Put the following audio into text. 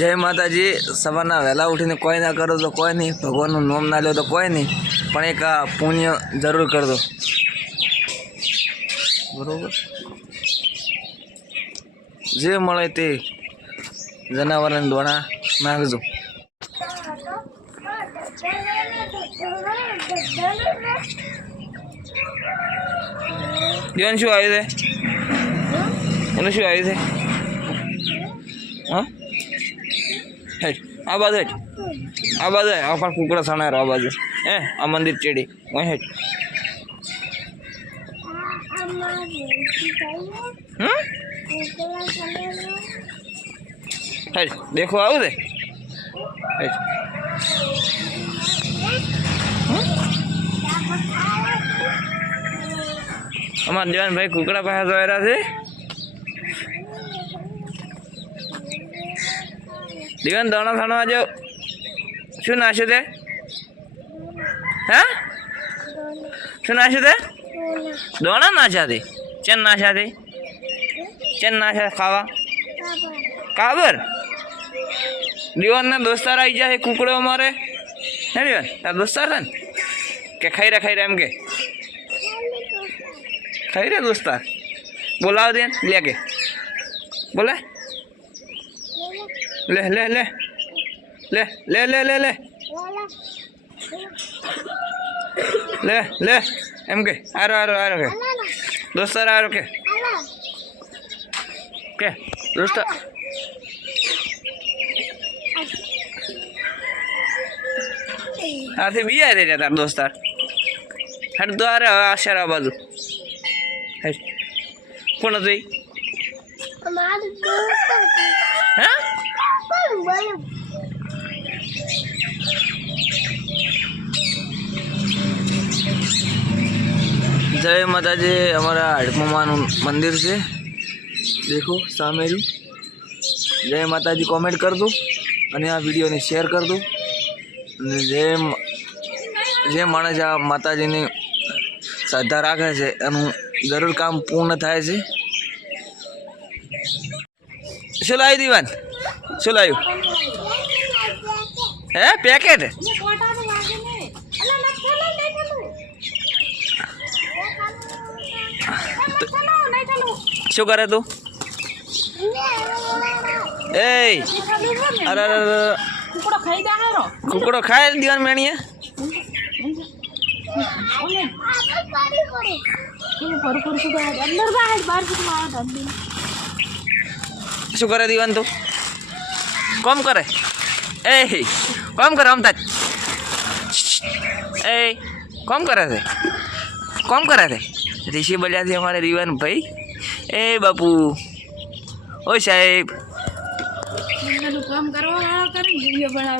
जय माताजी। सवारना वहेला उठीने कोई ना करो तो कोई नहीं, भगवान नाम ना लो तो कोई नहीं, पण एक आ पुण्य जरूर कर दो। बरोबर, जे मळे ते जनावरांना दोणा नाखजो। जीवन शू आयु थे एनु शू आयु थे हाँ हेट आ बाजू हेट आ बाजू है आ पण कुकड़ा सणारो आ बाजू ए आ मंदिर चेड़ी वही हेट हेट देखो आउ दे हेट अमर जीवन भाई कुकड़ा पास जोया थे जीवन दाणा खाना जो शू नाश्ते थे हाँ शू नाश्ते थे दाणा नाशा थे चन नाशा थे चन नाशा खावा काबर जीवन ने दोस्तार आई जाए कुकड़ो मारे है जीवन तार दोस्तार था के खाई रहा एम के खाई रे दोस्तार बोलाओ देन ले के बोले ले ले ले ले ले ले ले ले ले ले एम के आरो आरो आरो के दोस्तार आरो के दोस्तार आते भी आए थे तार दोस्तार हट दो आ रहा आशरा बाजू है कौन है हमारे दोस्त हैं जय माता जी। हमारा हड़पमा मंदिर से देखो सामे रू। जय माता जी कॉमेंट कर दो और आ वीडियो ने शेयर कर दो। जे माणस आ माताजी ने श्रद्धा राखे छे एनु जरूर काम पूर्ण थाय छे। शुं लाव्યું દીવાન शुं लाव्યું હે પેકેટ શું કરે તું એ અરે કુકડો ખાય દીવાન મેણીએ શું કરે દીવાન તું કોમ કરે એ કોમ કરે અમતા એ કોમ કરે છે ऋषि बोलिया थे हमारे दीवान भाई ए बापू ओ साहेब काम करो वीडियो बना